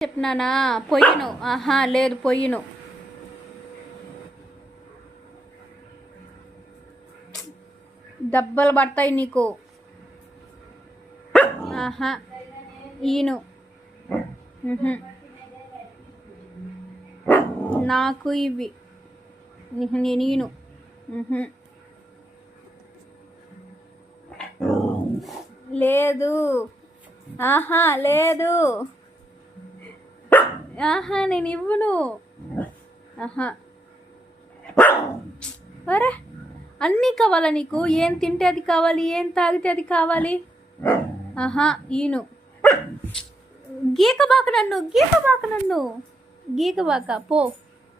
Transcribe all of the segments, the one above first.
చెప్పినానా పొయ్యిను ఆహా లేదు పొయ్యిను దెబ్బలు పడతాయి నీకు ఆహా ఈను నాకు ఇవి నేను లేదు ఆహా లేదు ఆహా నేను ఇవ్వను ఆహా అరే అన్నీ కావాలా నీకు ఏం తింటే అది కావాలి ఏం తాగితే అది కావాలి ఆహా ఈను గీకబాక నన్ను గీకబాక పో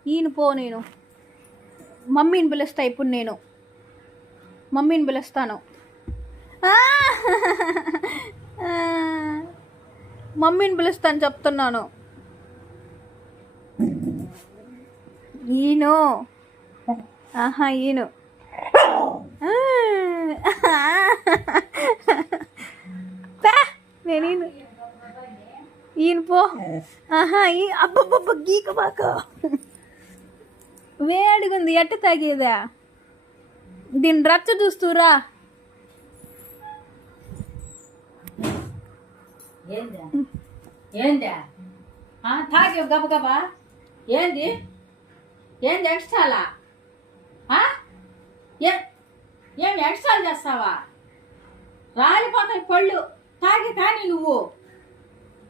ఈను పో నేను మమ్మీని పిలుస్తా ఇప్పుడు నేను మమ్మీని పిలుస్తాను మమ్మీని పిలుస్తాను చెప్తున్నాను ఈను ఆహా ఈను నేను ఈయన పో ఆహా అబ్బబ్బబ్బ గీకబాక వేడిగుంది ఎట్ట తాగేదా దీన్ని రచ్చ చూస్తూరా ఏందా తాగే గబగబా ఏంది ఏంది ఎక్స్ట్రాలా ఏమి ఎక్స్ట్రాలు చేస్తావా రాలిపోతాయి పళ్ళు తాగి కానీ నువ్వు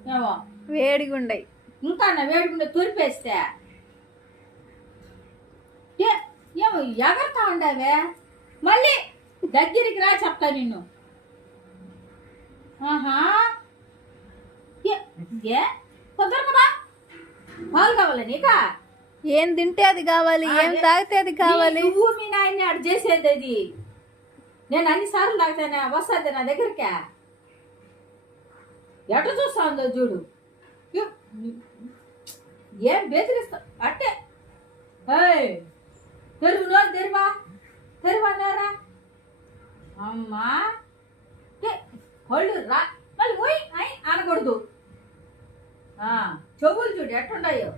ఏమో వేడిగుండయి ఇంకా నా వేడుకుంటే తురిపేస్తే ఏమో ఎగరతా ఉండవే మళ్ళీ దగ్గరికి రా చెప్తా నిన్ను ఆహా ఏ కుదరకదా పాలు కావాలి నీకా ఏం తింటే అది కావాలి ఏం తాగితే అది కావాలి నువ్వు మీ నాయన్ని అటు చేసేది అది నేను అన్నిసార్లు తాగుతానే వస్తుంది నా దగ్గరికే ఎట చూస్తా ఉందో చూడు ఏం బెదిరిస్తా అట్టే తెరువులో తెరువన్నారా అమ్మా ఒళ్ళు రా మళ్ళీ పోయి అనకూడదు చెవులు చూడు ఎట్టుండాయో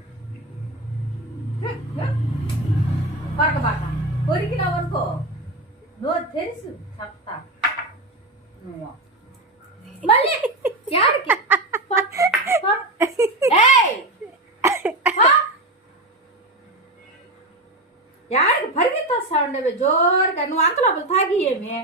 పరకబాక కొరికినావు అనుకో నువ్వు తెలుసు చెప్తా మళ్ళీ యాడికి యాడికి పరిగెత్తొస్తా ఉండేవి జోరుగా నువ్వు అంత లోపల తాగి ఏమి